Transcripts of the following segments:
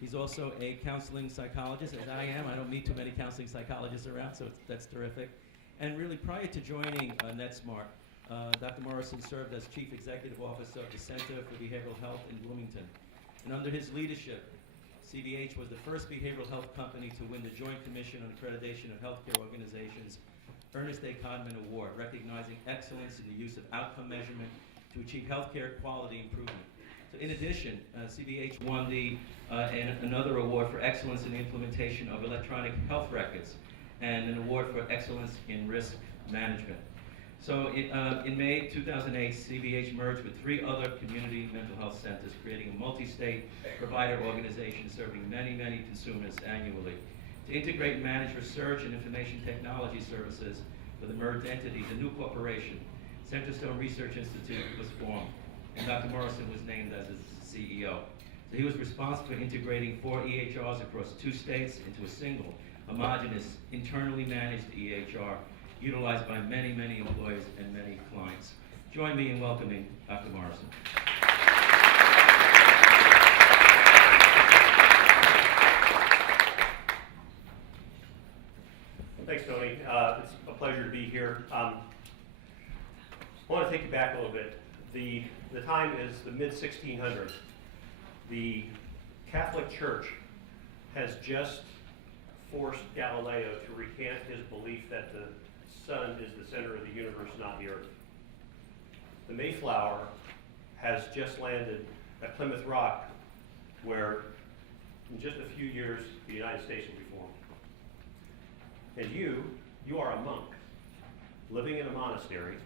He's also a counseling psychologist, as I am. I don't meet too many counseling psychologists around, so that's terrific. And really, prior to joining NetSmart, Dr. Morrison served as Chief Executive Officer of the Center for Behavioral Health in Bloomington. And under his leadership, CBH was the first behavioral health company to win the Joint Commission on Accreditation of Healthcare Organizations Ernest A. Codman Award, recognizing excellence in the use of outcome measurement to achieve healthcare quality improvement. So in addition, CBH won another award for excellence in the implementation of electronic health records and an award for excellence in risk management. So in May 2008, CBH merged with 3 other community mental health centers, creating a multi-state provider organization serving many, many consumers annually. To integrate and manage research and information technology services for the merged entities, a new corporation, Centerstone Research Institute, was formed, and Dr. Morrison was named as its CEO. So he was responsible for integrating 4 EHRs across 2 states into a single, homogeneous, internally managed EHR, utilized by many, many employees and many clients. Join me in welcoming Dr. Morrison. Thanks, Tony. It's a pleasure to be here. I want to take you back a little bit. The time is the mid-1600s. The Catholic Church has just forced Galileo to recant his belief that the sun is the center of the universe, not the earth. The Mayflower has just landed at Plymouth Rock, where in just a few years the United States will be formed. And you are a monk living in a monastery.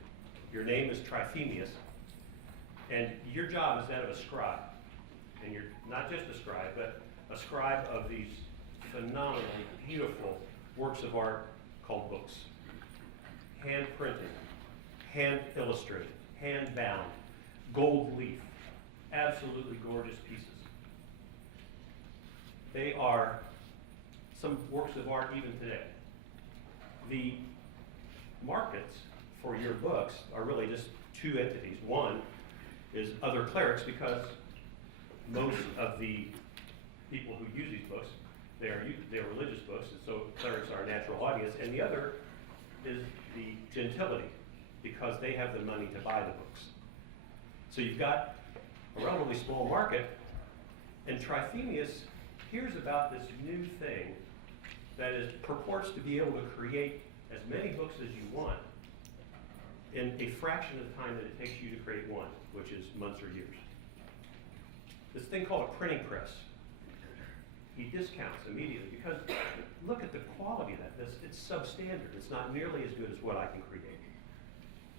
Your name is Tryphenius, and your job is that of a scribe. And you're not just a scribe, but a scribe of these phenomenally beautiful works of art called books. Hand printed, hand illustrated, hand bound, gold leaf, absolutely gorgeous pieces. They are some works of art even today. The markets for your books are really just 2 entities. One is other clerics, because most of the people who use these books, they're religious books, and so clerics are a natural audience. And the other is the gentility, because they have the money to buy the books. So you've got a relatively small market, and Tryphenius hears about this new thing that purports to be able to create as many books as you want in a fraction of the time that it takes you to create one, which is months or years. This thing called a printing press, he discounts immediately, because look at the quality of that. It's substandard. It's not nearly as good as what I can create.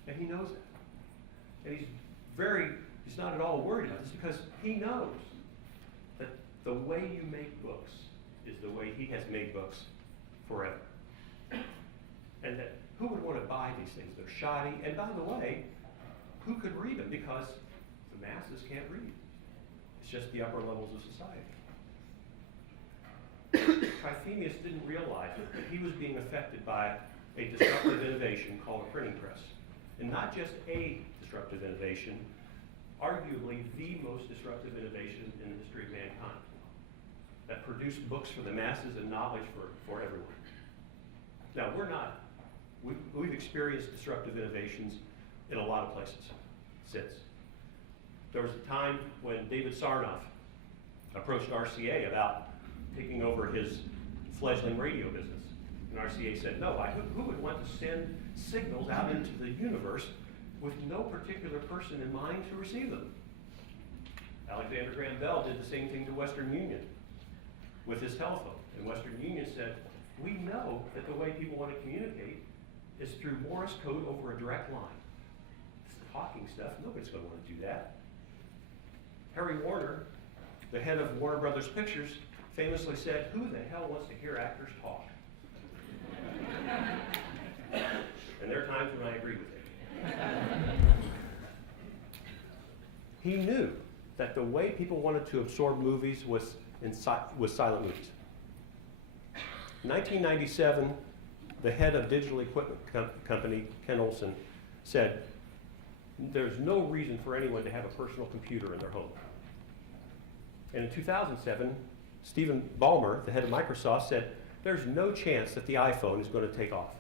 And he knows that. And he's not at all worried about this, because he knows that the way you make books is the way he has made books forever. And that who would want to buy these things? They're shoddy. And by the way, who could read them? Because the masses can't read. It's just the upper levels of society. Tryphenius didn't realize that he was being affected by a disruptive innovation called a printing press. And not just a disruptive innovation, arguably the most disruptive innovation in the history of mankind, that produced books for the masses and knowledge for everyone. Now, we've experienced disruptive innovations in a lot of places since. There was a time when David Sarnoff approached RCA about taking over his fledgling radio business. And RCA said, no, who would want to send signals out into the universe with no particular person in mind to receive them? Alexander Graham Bell did the same thing to Western Union with his telephone. And Western Union said, we know that the way people want to communicate is through Morse code over a direct line. It's the talking stuff. Nobody's going to want to do that. Harry Warner, the head of Warner Brothers Pictures, famously said, who the hell wants to hear actors talk? And there are times when I agree with him. He knew that the way people wanted to absorb movies was silent movies. In 1997, the head of digital equipment company, Ken Olsen, said, there's no reason for anyone to have a personal computer in their home. And in 2007, Stephen Ballmer, the head of Microsoft, said, there's no chance that the iPhone is going to take off.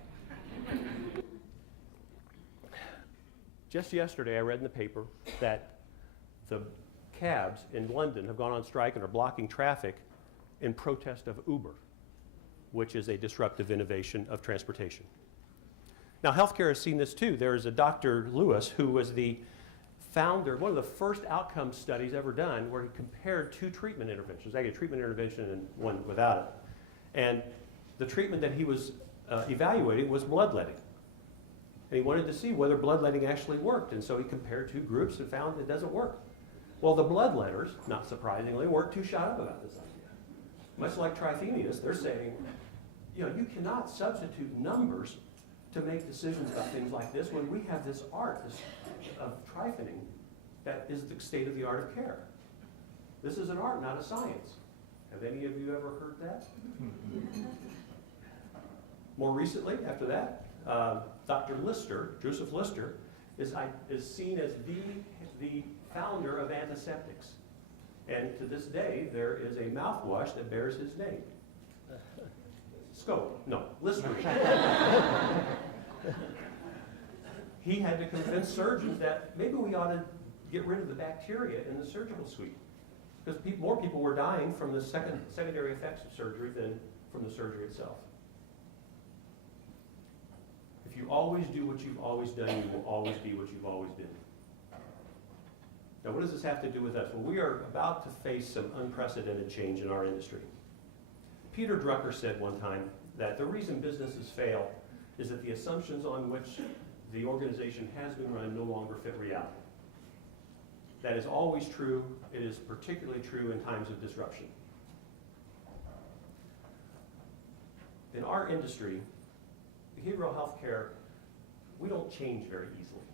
Just yesterday, I read in the paper that the cabs in London have gone on strike and are blocking traffic in protest of Uber, which is a disruptive innovation of transportation. Now, healthcare has seen this too. There is a Dr. Lewis who was the founder, one of the first outcome studies ever done where he compared two treatment interventions, actually a treatment intervention and one without it. And the treatment that he was evaluating was bloodletting. And he wanted to see whether bloodletting actually worked. And so he compared two groups and found it doesn't work. Well, the bloodletters, not surprisingly, weren't too shot up about this idea. Much like trithemius, they're saying, you know, you cannot substitute numbers to make decisions about things like this when we have this art of triphoning that is the state of the art of care. This is an art, not a science. Have any of you ever heard that? More recently, after that, Dr. Lister, Joseph Lister, is seen as the founder of antiseptics. And to this day, there is a mouthwash that bears his name. Scope, no, Listerine. He had to convince surgeons that maybe we ought to get rid of the bacteria in the surgical suite. Because more people were dying from the secondary effects of surgery than from the surgery itself. If you always do what you've always done, you will always be what you've always been. Now, what does this have to do with us? Well, we are about to face some unprecedented change in our industry. Peter Drucker said one time that the reason businesses fail is that the assumptions on which the organization has been run no longer fit reality. That is always true. It is particularly true in times of disruption. In our industry, behavioral health care, we don't change very easily.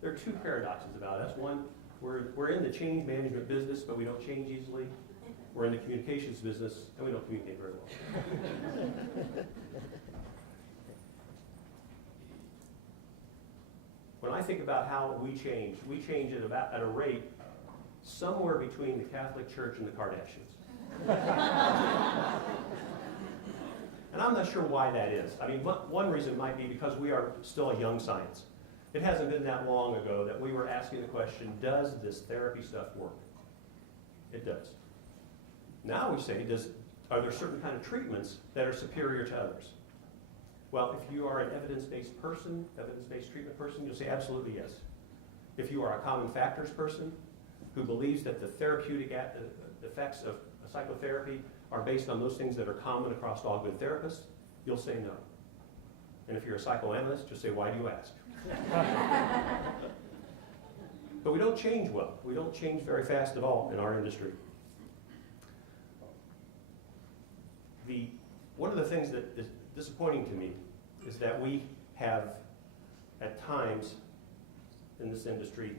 There are two paradoxes about us. One, we're in the change management business, but we don't change easily. We're in the communications business, and we don't communicate very well. When I think about how we change at a rate somewhere between the Catholic Church and the Kardashians. And I'm not sure why that is. I mean, one reason might be because we are still a young science. It hasn't been that long ago that we were asking the question, does this therapy stuff work? It does. Now we say, are there certain kind of treatments that are superior to others? Well, if you are an evidence-based person, evidence-based treatment person, you'll say absolutely yes. If you are a common factors person who believes that the therapeutic effects of psychotherapy are based on those things that are common across all good therapists, you'll say no. And if you're a psychoanalyst, you'll say, why do you ask? But we don't change well. We don't change very fast at all in our industry. One of the things that is disappointing to me is that we have, at times in this industry,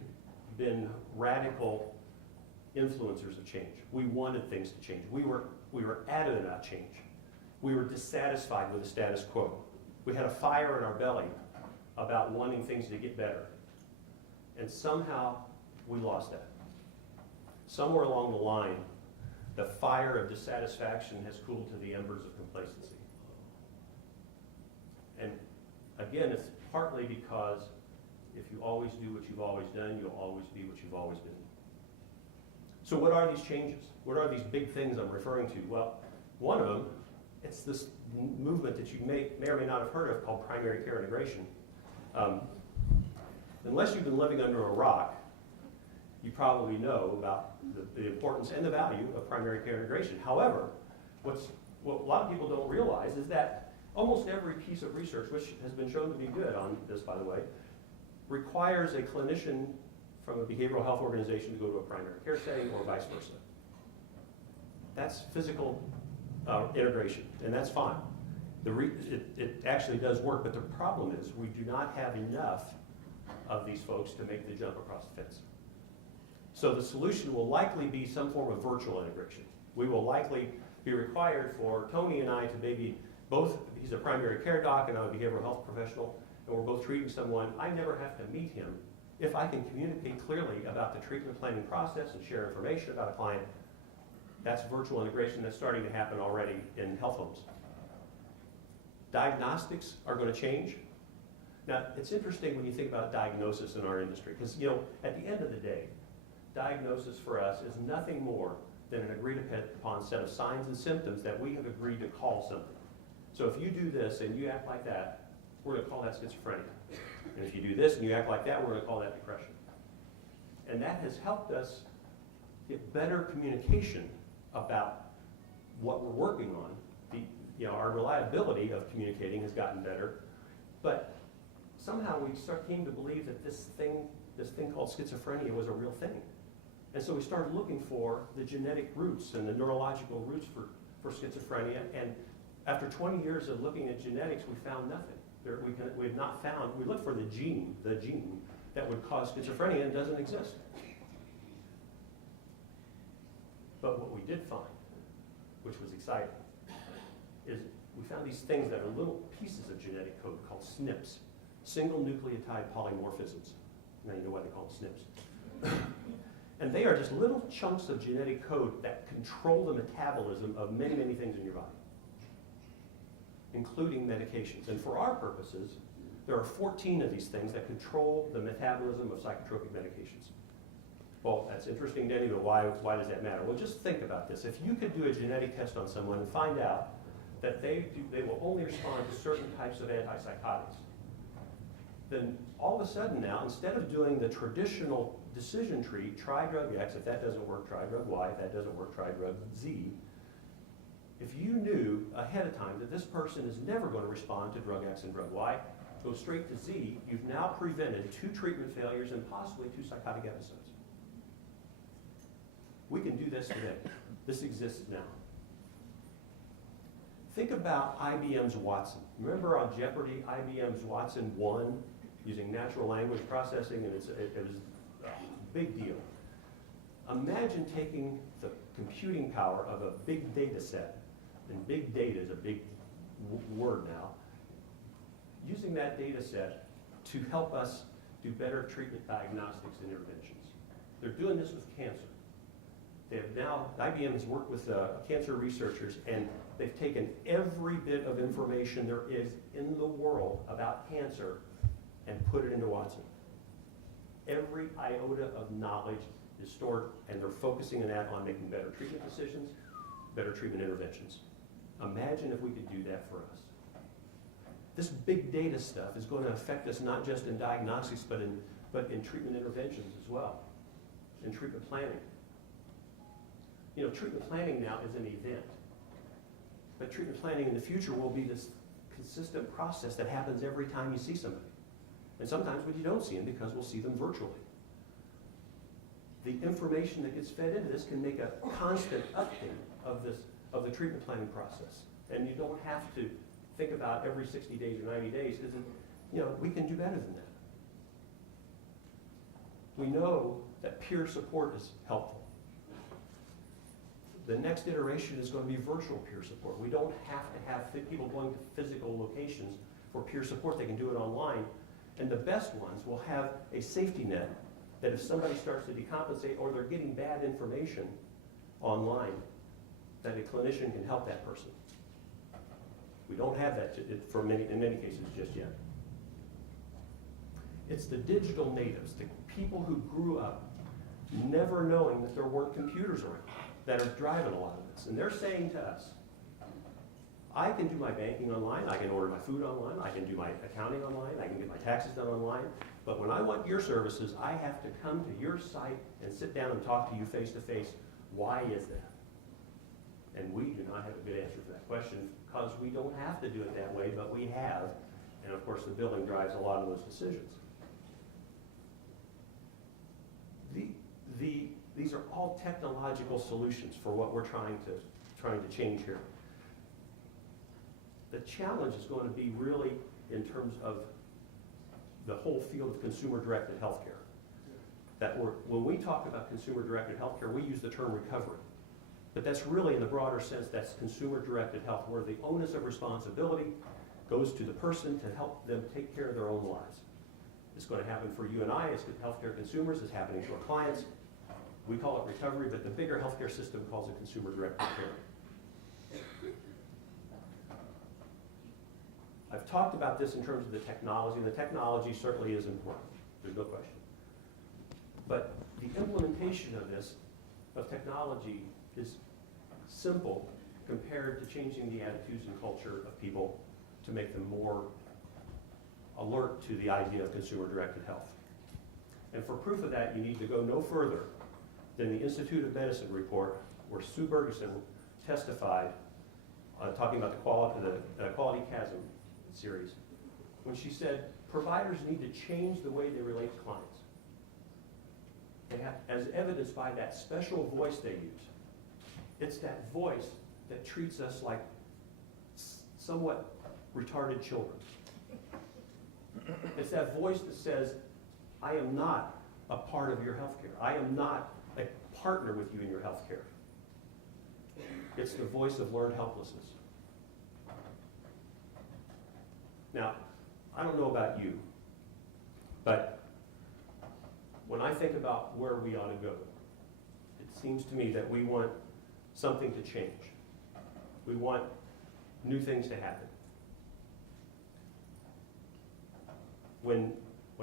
been radical influencers of change. We wanted things to change. We were adamant about change. We were dissatisfied with the status quo. We had a fire in our belly about wanting things to get better. And somehow we lost that. Somewhere along the line, the fire of dissatisfaction has cooled to the embers of complacency. And again, it's partly because if you always do what you've always done, you'll always be what you've always been. So what are these changes? What are these big things I'm referring to? Well, one of them, it's this movement that you may or may not have heard of called primary care integration. Unless you've been living under a rock, you probably know about the importance and the value of primary care integration. However, what a lot of people don't realize is that almost every piece of research, which has been shown to be good on this, by the way, requires a clinician from a behavioral health organization to go to a primary care setting or vice versa. That's physical integration, and that's fine. It actually does work, but the problem is we do not have enough of these folks to make the jump across the fence. So the solution will likely be some form of virtual integration. We will likely be required for Tony and I to maybe both, he's a primary care doc and I'm a behavioral health professional, and we're both treating someone. I never have to meet him if I can communicate clearly about the treatment planning process and share information about a client. That's virtual integration that's starting to happen already in health homes. Diagnostics are going to change. Now, it's interesting when you think about diagnosis in our industry, because, you know, at the end of the day, diagnosis for us is nothing more than an agreed upon set of signs and symptoms that we have agreed to call something. So if you do this and you act like that, we're going to call that schizophrenia. And if you do this and you act like that, we're going to call that depression. And that has helped us get better communication about what we're working on. Our reliability of communicating has gotten better, but somehow we came to believe that this thing called schizophrenia was a real thing. And so we started looking for the genetic roots and the neurological roots for schizophrenia, and after 20 years of looking at genetics, we found nothing. We have not found, we looked for the gene that would cause schizophrenia, and it doesn't exist. But what we did find, which was exciting, is we found these things that are little pieces of genetic code called SNPs, single nucleotide polymorphisms. Now you know why they call them SNPs. And they are just little chunks of genetic code that control the metabolism of many, many things in your body, including medications. And for our purposes, there are 14 of these things that control the metabolism of psychotropic medications. Well, that's interesting, Denny, but why does that matter? Well, just think about this. If you could do a genetic test on someone and find out that they will only respond to certain types of antipsychotics, then all of a sudden now, instead of doing the traditional decision tree, try drug X, if that doesn't work, try drug Y, if that doesn't work, try drug Z. If you knew ahead of time that this person is never going to respond to drug X and drug Y, go straight to Z, you've now prevented 2 treatment failures and possibly 2 psychotic episodes. We can do this today. This exists now. Think about IBM's Watson. Remember on Jeopardy, IBM's Watson won using natural language processing, and it was a big deal. Imagine taking the computing power of a big data set, and big data is a big word now, using that data set to help us do better treatment diagnostics and interventions. They're doing this with cancer. They have now, IBM has worked with cancer researchers, and they've taken every bit of information there is in the world about cancer and put it into Watson. Every iota of knowledge is stored, and they're focusing on that on making better treatment decisions, better treatment interventions. Imagine if we could do that for us. This big data stuff is going to affect us not just in diagnostics, but in treatment interventions as well, in treatment planning. You know, treatment planning now is an event, but treatment planning in the future will be this consistent process that happens every time you see somebody. And sometimes when you don't see them, because we'll see them virtually. The information that gets fed into this can make a constant update of the treatment planning process. And you don't have to think about every 60 days or 90 days. We can do better than that. We know that peer support is helpful. The next iteration is going to be virtual peer support. We don't have to have people going to physical locations for peer support. They can do it online. And the best ones will have a safety net that if somebody starts to decompensate or they're getting bad information online, that a clinician can help that person. We don't have that in many cases just yet. It's the digital natives, the people who grew up never knowing that there weren't computers around, that are driving a lot of this. And they're saying to us, I can do my banking online, I can order my food online, I can do my accounting online, I can get my taxes done online, but when I want your services, I have to come to your site and sit down and talk to you face to face. Why is that? And we do not have a good answer for that question, because we don't have to do it that way, but we have. And of course, the billing drives a lot of those decisions. These are all technological solutions for what we're trying to change here. The challenge is going to be really in terms of the whole field of consumer-directed healthcare. When we talk about consumer-directed healthcare, we use the term recovery. But that's really, in the broader sense, that's consumer-directed health, where the onus of responsibility goes to the person to help them take care of their own lives. It's going to happen for you and I as healthcare consumers. It's happening to our clients. We call it recovery, but the bigger healthcare system calls it consumer-directed care. I've talked about this in terms of the technology, and the technology certainly is important. There's no question. But the implementation of this, of technology, is simple compared to changing the attitudes and culture of people to make them more alert to the idea of consumer-directed health. And for proof of that, you need to go no further than the Institute of Medicine report where Sue Bergeson testified, talking about the quality chasm series, when she said providers need to change the way they relate to clients. They have, as evidenced by that special voice they use. It's that voice that treats us like somewhat retarded children. It's that voice that says, I am not a part of your healthcare. I am not a partner with you in your healthcare. It's the voice of learned helplessness. Now, I don't know about you, but when I think about where we ought to go, it seems to me that we want something to change. We want new things to happen. When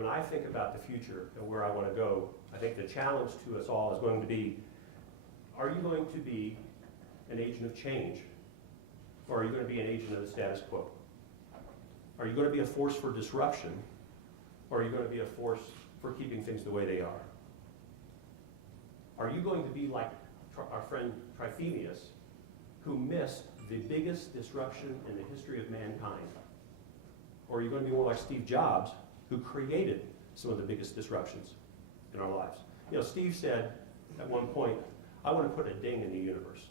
I think about the future and where I want to go, I think the challenge to us all is going to be, are you going to be an agent of change, or are you going to be an agent of the status quo? Are you going to be a force for disruption, or are you going to be a force for keeping things the way they are? Are you going to be like our friend Trithemius, who missed the biggest disruption in the history of mankind? Or are you going to be more like Steve Jobs, who created some of the biggest disruptions in our lives? You know, Steve said at one point, I want to put a ding in the universe.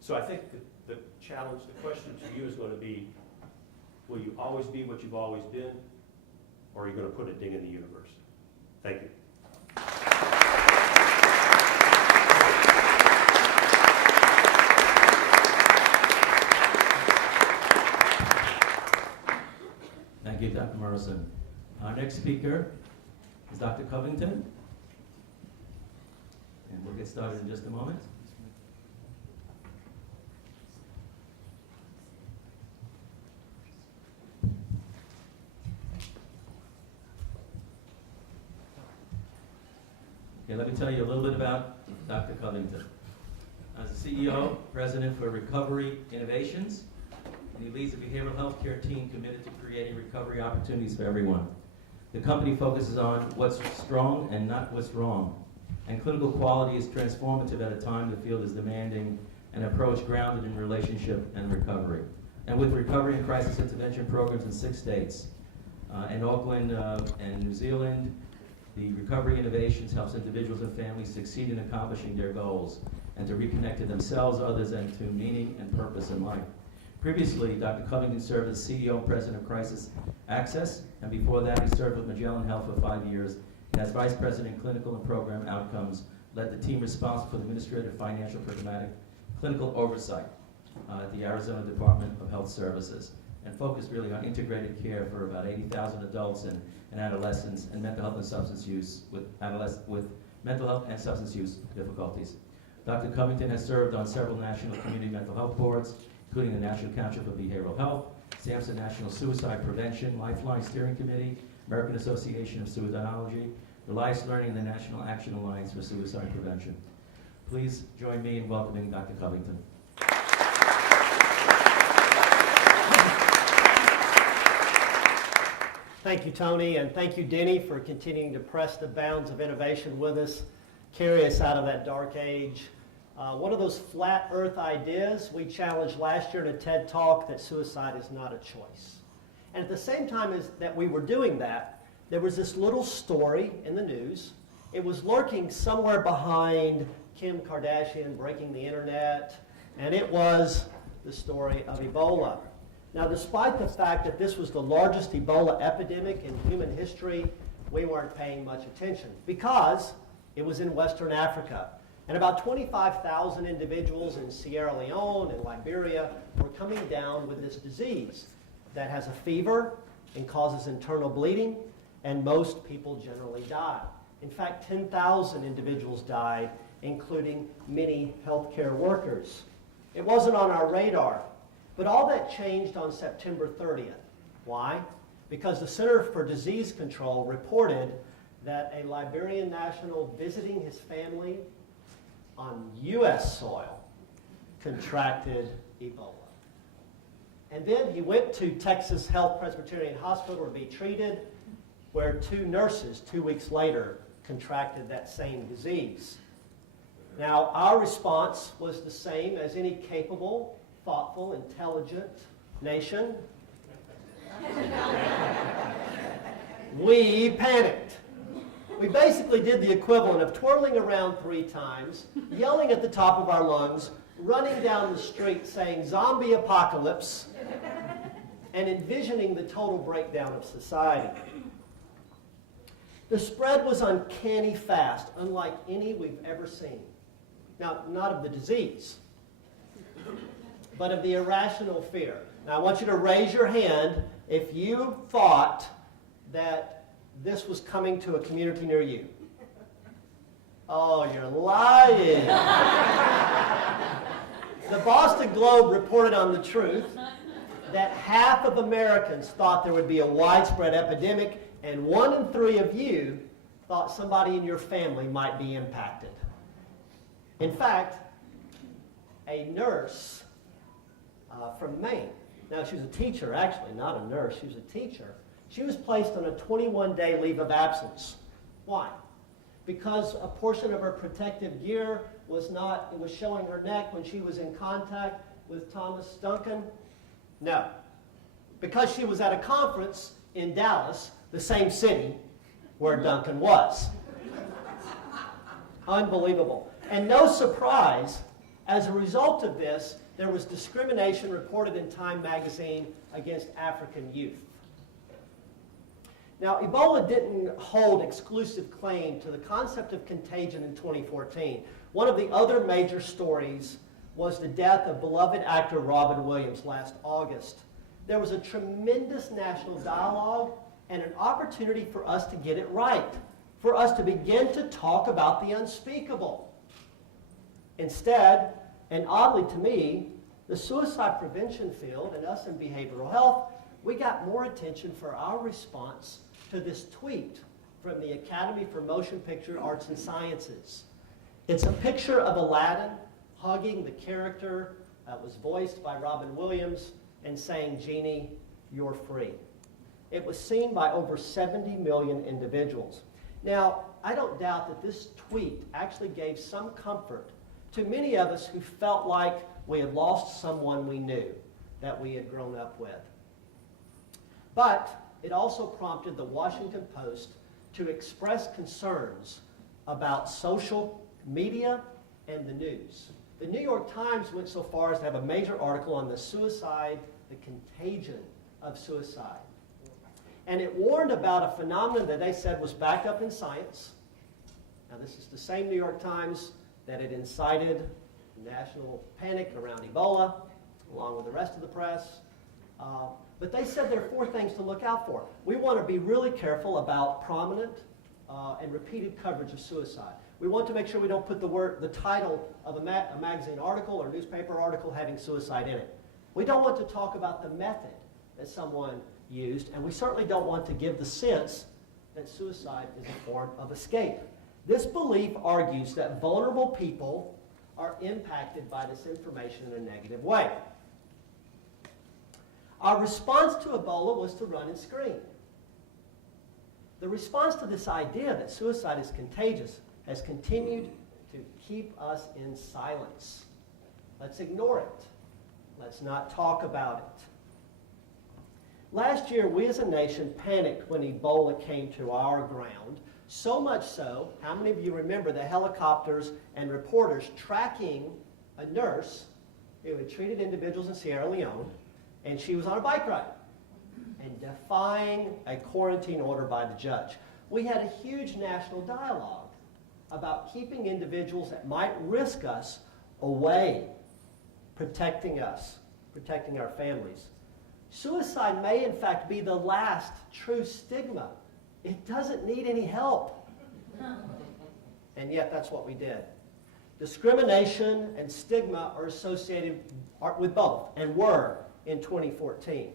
So I think the challenge, the question to you is going to be, will you always be what you've always been, or are you going to put a ding in the universe? Thank you. Thank you, Dr. Morrison. Our next speaker is Dr. Covington, and we'll get started in just a moment. Okay, let me tell you a little bit about Dr. Covington. As the CEO, President for Recovery Innovations, and he leads a behavioral health care team committed to creating recovery opportunities for everyone. The company focuses on what's strong and not what's wrong. And clinical quality is transformative at a time the field is demanding an approach grounded in relationship and recovery. And with recovery and crisis intervention programs in 6 states, in Auckland and New Zealand, the Recovery Innovations helps individuals and families succeed in accomplishing their goals and to reconnect to themselves, others, and to meaning and purpose in life. Previously, Dr. Covington served as CEO and President of Crisis Access, and before that he served with Magellan Health for 5 years, and as Vice President Clinical and Program Outcomes, led the team responsible for the administrative, financial, programmatic, clinical oversight at the Arizona Department of Health Services, and focused really on integrated care for about 80,000 adults and adolescents and mental health and substance use with mental health and substance use difficulties. Dr. Covington has served on several national community mental health boards, including the National Council for Behavioral Health, SAMHSA National Suicide Prevention, Lifeline Steering Committee, American Association of Suicidology, Reliance Learning, and the National Action Alliance for Suicide Prevention. Please join me in welcoming Dr. Covington. Thank you, Tony, and thank you, Denny, for continuing to press the bounds of innovation with us, carry us out of that dark age. One of those flat earth ideas we challenged last year in a TED Talk, that suicide is not a choice. And at the same time as that we were doing that, there was this little story in the news. It was lurking somewhere behind Kim Kardashian breaking the internet, and it was the story of Ebola. Now, despite the fact that this was the largest Ebola epidemic in human history, we weren't paying much attention because it was in Western Africa. And about 25,000 individuals in Sierra Leone and Liberia were coming down with this disease that has a fever and causes internal bleeding, and most people generally die. In fact, 10,000 individuals died, including many healthcare workers. It wasn't on our radar, but all that changed on September 30th. Why? Because the Center for Disease Control reported that a Liberian national visiting his family on U.S. soil contracted Ebola. And then he went to Texas Health Presbyterian Hospital to be treated, where 2 nurses 2 weeks later contracted that same disease. Now, our response was the same as any capable, thoughtful, intelligent nation. We panicked. We basically did the equivalent of twirling around 3 times, yelling at the top of our lungs, running down the street saying zombie apocalypse, and envisioning the total breakdown of society. The spread was uncanny fast, unlike any we've ever seen. Now, not of the disease, but of the irrational fear. Now, I want you to raise your hand if you thought that this was coming to a community near you. Oh, you're lying. The Boston Globe reported on the truth that half of Americans thought there would be a widespread epidemic, and 1 in 3 of you thought somebody in your family might be impacted. In fact, a nurse from Maine, now she was a teacher actually, not a nurse, she was a teacher. She was placed on a 21-day leave of absence. Why? Because a portion of her protective gear was showing her neck when she was in contact with Thomas Duncan? No. Because she was at a conference in Dallas, the same city where Duncan was. Unbelievable. And no surprise, as a result of this, there was discrimination reported in Time magazine against African youth. Now, Ebola didn't hold exclusive claim to the concept of contagion in 2014. One of the other major stories was the death of beloved actor Robin Williams last August. There was a tremendous national dialogue and an opportunity for us to get it right, for us to begin to talk about the unspeakable. Instead, and oddly to me, the suicide prevention field and us in behavioral health, we got more attention for our response to this tweet from the Academy for Motion Picture Arts and Sciences. It's a picture of Aladdin hugging the character that was voiced by Robin Williams and saying, "Genie, you're free." It was seen by over 70 million individuals. Now, I don't doubt that this tweet actually gave some comfort to many of us who felt like we had lost someone we knew, that we had grown up with. But it also prompted the Washington Post to express concerns about social media and the news. The New York Times went so far as to have a major article on the suicide, the contagion of suicide. And it warned about a phenomenon that they said was backed up in science. Now, this is the same New York Times that had incited national panic around Ebola, along with the rest of the press. But they said there are 4 things to look out for. We want to be really careful about prominent and repeated coverage of suicide. We want to make sure we don't put the title of a magazine article or newspaper article having suicide in it. We don't want to talk about the method that someone used, and we certainly don't want to give the sense that suicide is a form of escape. This belief argues that vulnerable people are impacted by this information in a negative way. Our response to Ebola was to run and scream. The response to this idea that suicide is contagious has continued to keep us in silence. Let's ignore it. Let's not talk about it. Last year, we as a nation panicked when Ebola came to our ground. So much so, how many of you remember the helicopters and reporters tracking a nurse who had treated individuals in Sierra Leone, and she was on a bike ride and defying a quarantine order by the judge? We had a huge national dialogue about keeping individuals that might risk us away, protecting us, protecting our families. Suicide may, in fact, be the last true stigma. It doesn't need any help. and yet that's what we did. Discrimination and stigma are associated with both, and were in 2014.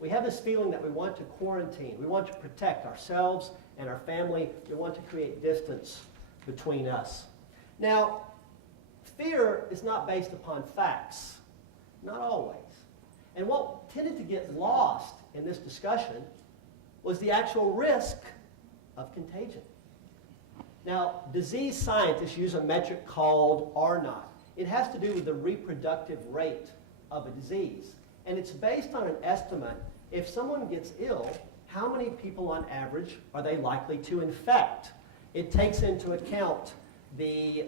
We have this feeling that we want to quarantine. We want to protect ourselves and our family. We want to create distance between us. Now, fear is not based upon facts, not always. And what tended to get lost in this discussion was the actual risk of contagion. Now, disease scientists use a metric called R0. It has to do with the reproductive rate of a disease. And it's based on an estimate, if someone gets ill, how many people on average are they likely to infect? It takes into account the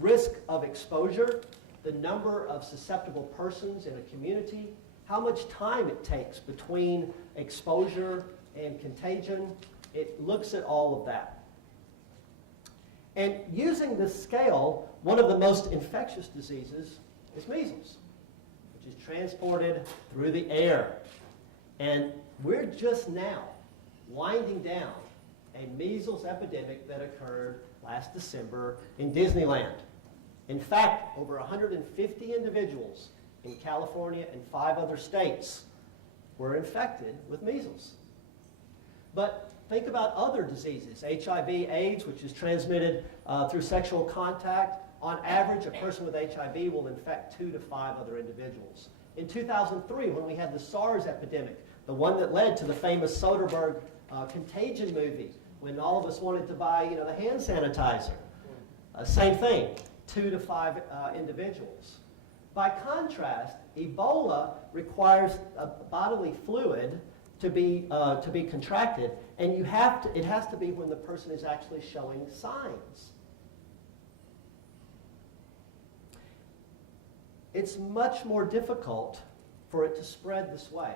risk of exposure, the number of susceptible persons in a community, how much time it takes between exposure and contagion. It looks at all of that. And using this scale, one of the most infectious diseases is measles, which is transported through the air. And we're just now winding down a measles epidemic that occurred last December in Disneyland. In fact, over 150 individuals in California and 5 other states were infected with measles. But think about other diseases, HIV, AIDS, which is transmitted through sexual contact. On average, a person with HIV will infect 2 to 5 other individuals. In 2003, when we had the SARS epidemic, the one that led to the famous Soderbergh Contagion movie, when all of us wanted to buy, the hand sanitizer. Same thing, 2 to 5 individuals. By contrast, Ebola requires a bodily fluid to be contracted, and it has to be when the person is actually showing signs. It's much more difficult for it to spread this way.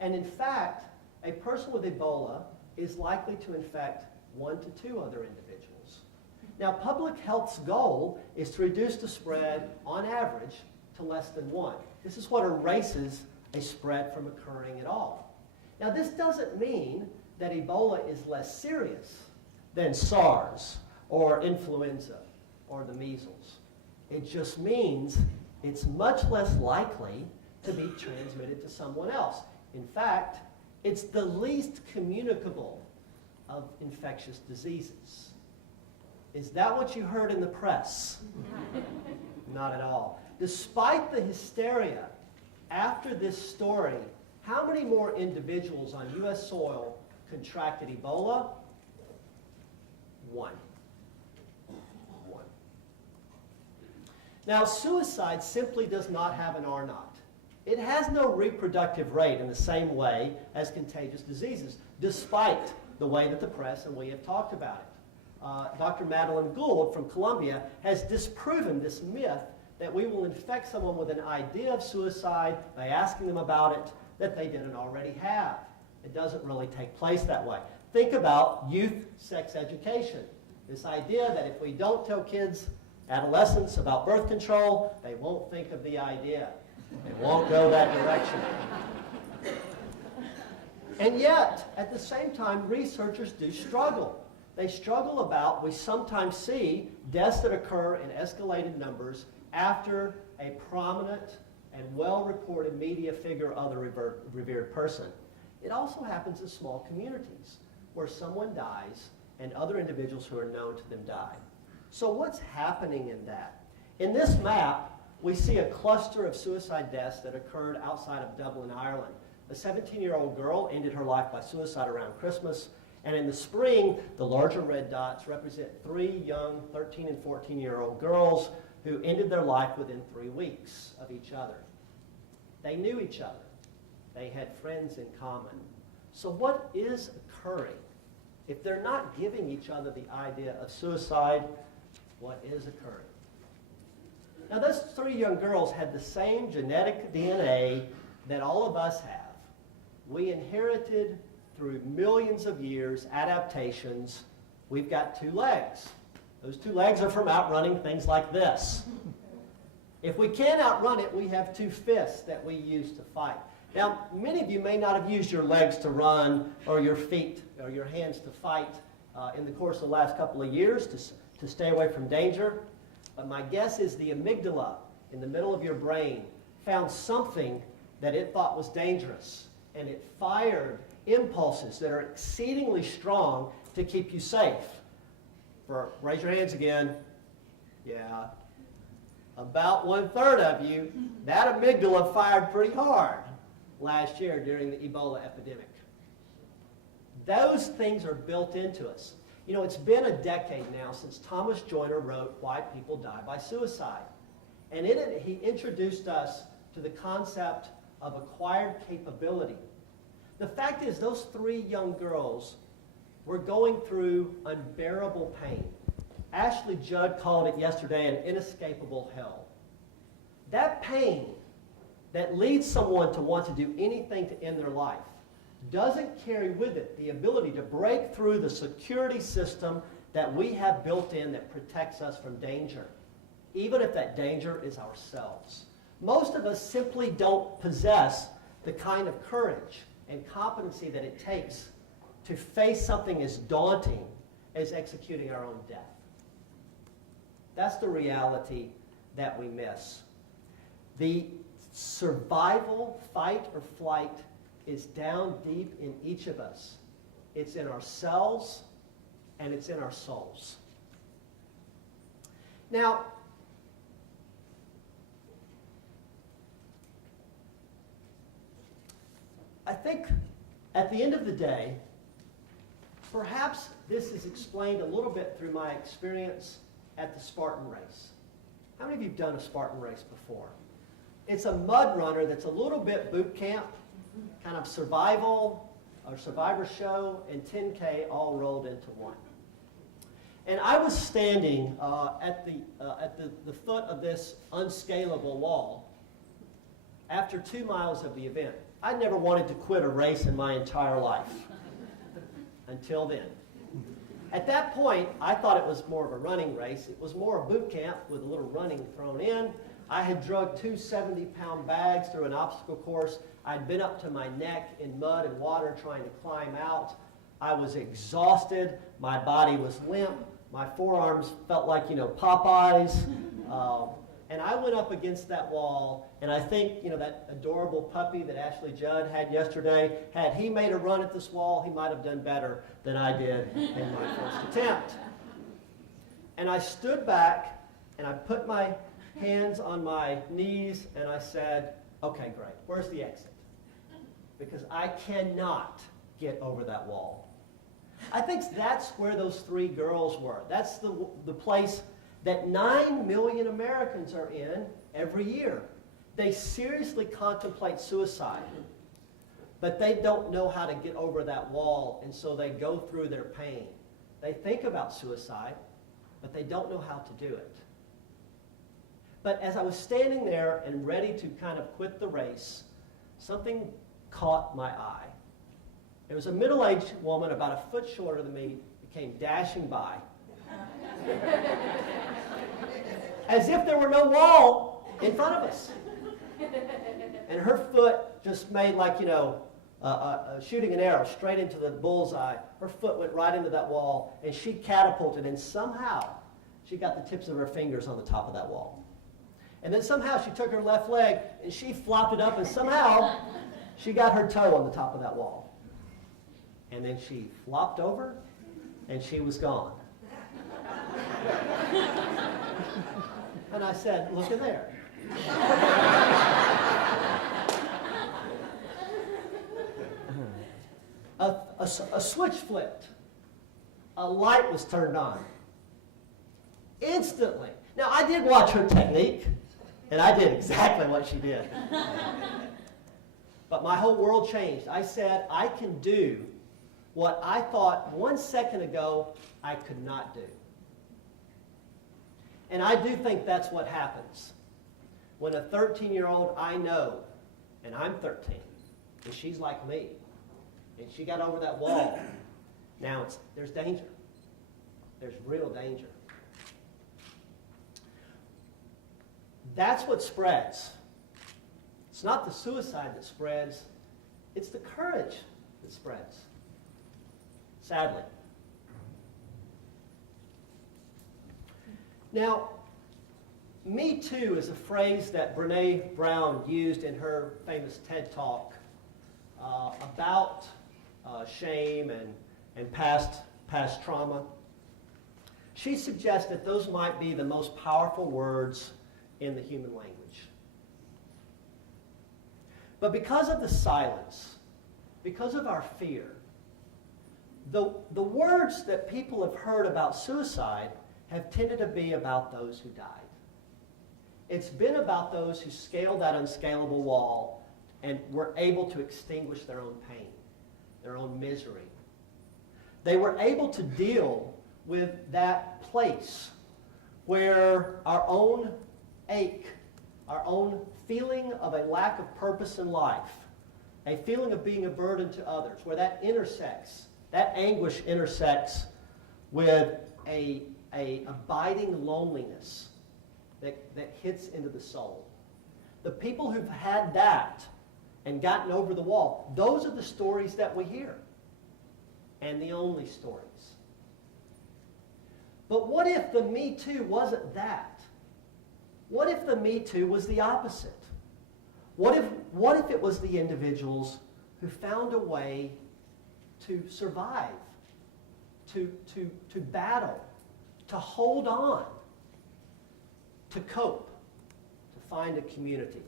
And in fact, a person with Ebola is likely to infect 1 to 2 other individuals. Now, public health's goal is to reduce the spread, on average, to less than 1. This is what erases a spread from occurring at all. Now, this doesn't mean that Ebola is less serious than SARS or influenza or the measles. It just means it's much less likely to be transmitted to someone else. In fact, it's the least communicable of infectious diseases. Is that what you heard in the press? Not at all. Despite the hysteria after this story, how many more individuals on U.S. soil contracted Ebola? 1. Now, suicide simply does not have an R0. It has no reproductive rate in the same way as contagious diseases, despite the way that the press and we have talked about it. Dr. Madeline Gould from Columbia has disproven this myth that we will infect someone with an idea of suicide by asking them about it that they didn't already have. It doesn't really take place that way. Think about youth sex education. This idea that if we don't tell kids, adolescents, about birth control, they won't think of the idea. They won't go that direction. And yet, at the same time, researchers do struggle. They struggle about, we sometimes see deaths that occur in escalated numbers after a prominent and well-reported media figure or other revered person. It also happens in small communities where someone dies and other individuals who are known to them die. So what's happening in that? In this map, we see a cluster of suicide deaths that occurred outside of Dublin, Ireland. A 17-year-old girl ended her life by suicide around Christmas. And in the spring, the larger red dots represent 3 young 13 and 14-year-old girls who ended their life within 3 weeks of each other. They knew each other. They had friends in common. So what is occurring? If they're not giving each other the idea of suicide, what is occurring? Now, those 3 young girls had the same genetic DNA that all of us have. We inherited through millions of years adaptations. We've got 2 legs. Those 2 legs are from outrunning things like this. If we can't outrun it, we have 2 fists that we use to fight. Now, many of you may not have used your legs to run or your feet or your hands to fight in the course of the last couple of years to stay away from danger. But my guess is the amygdala in the middle of your brain found something that it thought was dangerous, and it fired impulses that are exceedingly strong to keep you safe. Raise your hands again. Yeah. About 1/3 of you, that amygdala fired pretty hard last year during the Ebola epidemic. Those things are built into us. You know, it's been a decade now since Thomas Joyner wrote Why People Die by Suicide. And in it, he introduced us to the concept of acquired capability. The fact is, those 3 young girls were going through unbearable pain. Ashley Judd called it yesterday an inescapable hell. That pain that leads someone to want to do anything to end their life doesn't carry with it the ability to break through the security system that we have built in that protects us from danger, even if that danger is ourselves. Most of us simply don't possess the kind of courage and competency that it takes to face something as daunting as executing our own death. That's the reality that we miss. The survival, fight or flight, is down deep in each of us. It's in our cells and it's in our souls. Now, I think at the end of the day, perhaps this is explained a little bit through my experience at the Spartan race. How many of you have done a Spartan race before? It's a mud runner that's a little bit boot camp, kind of survival or survivor show, and 10K all rolled into one. And I was standing at the foot of this unscalable wall after 2 miles of the event. I'd never wanted to quit a race in my entire life until then. At that point, I thought it was more of a running race. It was more a boot camp with a little running thrown in. I had drugged 2 70-pound bags through an obstacle course. I'd been up to my neck in mud and water trying to climb out. I was exhausted. My body was limp. My forearms felt like, Popeyes. And I went up against that wall, and I think, that adorable puppy that Ashley Judd had yesterday, had he made a run at this wall, he might have done better than I did in my first attempt. And I stood back, and I put my hands on my knees, and I said, okay, great, where's the exit? Because I cannot get over that wall. I think that's where those 3 girls were. That's the place that 9 million Americans are in every year. They seriously contemplate suicide, but they don't know how to get over that wall, and so they go through their pain. They think about suicide, but they don't know how to do it. But as I was standing there and ready to kind of quit the race, something caught my eye. There was a middle-aged woman about a foot shorter than me that came dashing by. As if there were no wall in front of us. And her foot just made like, shooting an arrow straight into the bullseye. Her foot went right into that wall, and she catapulted, and somehow she got the tips of her fingers on the top of that wall. And then somehow she took her left leg, and she flopped it up, and somehow she got her toe on the top of that wall. And then she flopped over, and she was gone. And I said, look at there. A switch flipped. A light was turned on. Instantly. Now, I did watch her technique, and I did exactly what she did. But my whole world changed. I said, I can do what I thought 1 second ago I could not do. And I do think that's what happens when a 13-year-old I know, and I'm 13, and she's like me, and she got over that wall. Now there's danger. There's real danger. That's what spreads. It's not the suicide that spreads, it's the courage that spreads. Sadly. Now, Me Too is a phrase that Brene Brown used in her famous TED Talk about shame and past trauma. She suggests that those might be the most powerful words in the human language. But because of the silence, because of our fear, the words that people have heard about suicide have tended to be about those who died. It's been about those who scaled that unscalable wall and were able to extinguish their own pain, their own misery. They were able to deal with that place where our own ache, our own feeling of a lack of purpose in life, a feeling of being a burden to others, where that intersects, that anguish intersects with a abiding loneliness that hits into the soul. The people who've had that and gotten over the wall, those are the stories that we hear, and the only stories. But what if the Me Too wasn't that? What if the Me Too was the opposite? What if it was the individuals who found a way to survive, to battle, to hold on, to cope, to find a community?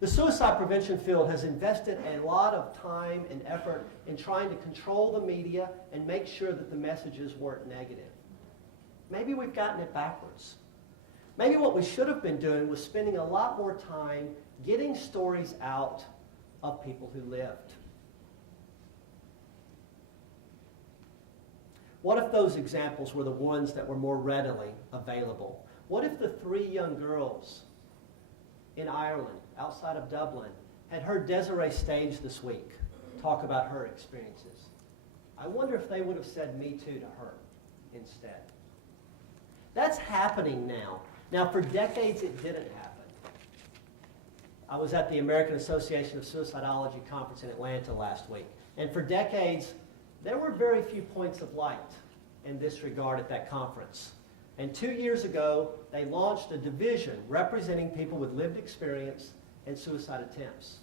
The suicide prevention field has invested a lot of time and effort in trying to control the media and make sure that the messages weren't negative. Maybe we've gotten it backwards. Maybe what we should have been doing was spending a lot more time getting stories out of people who lived. What if those examples were the ones that were more readily available? What if the 3 young girls in Ireland, outside of Dublin, had heard Desiree Stage this week talk about her experiences? I wonder if they would have said Me Too to her instead. That's happening now. Now, for decades, it didn't happen. I was at the American Association of Suicidology conference in Atlanta last week, and for decades, there were very few points of light in this regard at that conference. And 2 years ago, they launched a division representing people with lived experience and suicide attempts.